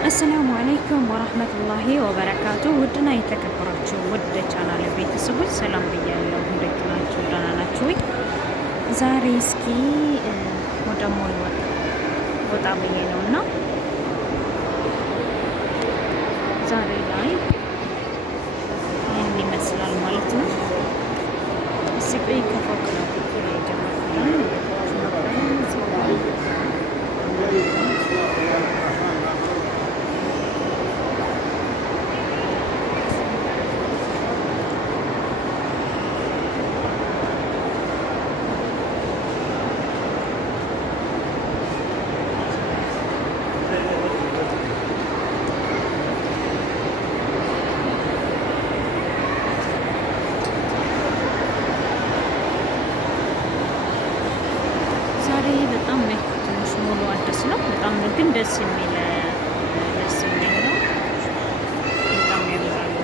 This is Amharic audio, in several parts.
አሰላሙ አለይኩም ወራህመቱላሂ ወበረካቱ። ውድና የተከበራችሁ ውድ ቻናል ቤተሰቦች ሰላም ብያለሁ። እንዴት ናችሁ? ደህና ናችሁ ወይ? ዛሬ እስኪ ወደ ሞል ወጣ ብዬ ነው እና ዛሬ ላይ ይህን ይመስላል ማለት ነው። እስኪ ከፎቅ ነው በጣም ትንሽ ሙሉ አዲስ ነው። በጣም ግን ደስ የሚል ነው። በጣም ያምራሉ።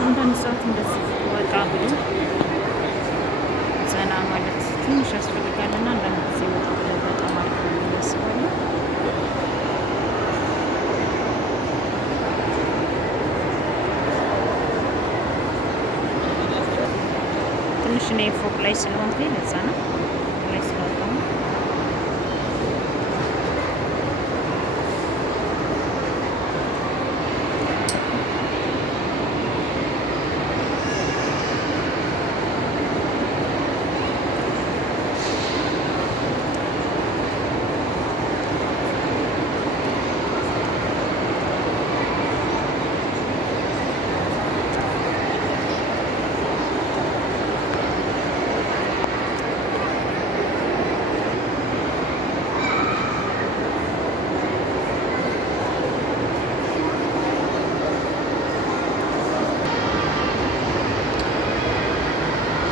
አንዳንድ ሰዓት እንደዚህ ወጣ ብሎ ዘና ማለት ትንሽ ያስፈልጋል እና አንዳንድ ጊዜ ወጣ ብለን በጣም አሪፍ ነው የሚያስባሉ። ትንሽ እኔ ፎቅ ላይ ስለሆንኩ ለዛ ነው ላይ ስለወጣ ነው።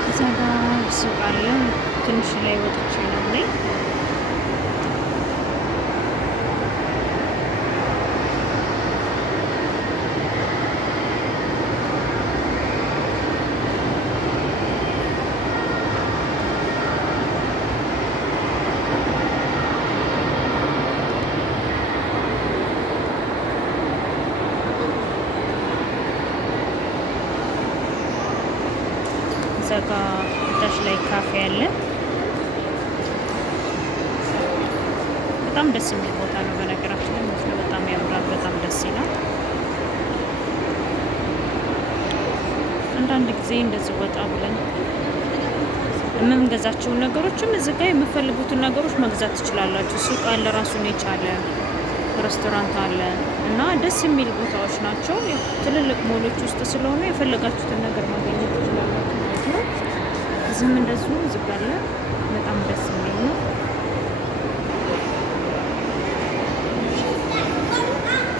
እዛ ጋር ሱቅ አለ። ትንሽ ላይ ወጥቼ ነው ላይ እዛ ጋር ታች ላይ ካፌ አለ። በጣም ደስ የሚል ቦታ ነው። በነገራችን ላይ መስሎ በጣም ያምራል። በጣም ደስ ይላል። አንዳንድ ጊዜ እንደዚህ ወጣ ብለን የምንገዛቸውን ነገሮችም እዚህ ጋር የምፈልጉትን ነገሮች መግዛት ትችላላችሁ። ሱቅ አለ፣ ራሱን የቻለ ሬስቶራንት አለ እና ደስ የሚል ቦታዎች ናቸው። ትልልቅ ሞሎች ውስጥ ስለሆነ የፈለጋችሁትን ነገር ማግኘት ትችላላችሁ ማለት ነው። እዚህም እንደዚሁ ዝግ አለ። በጣም ደስ የሚል ነው።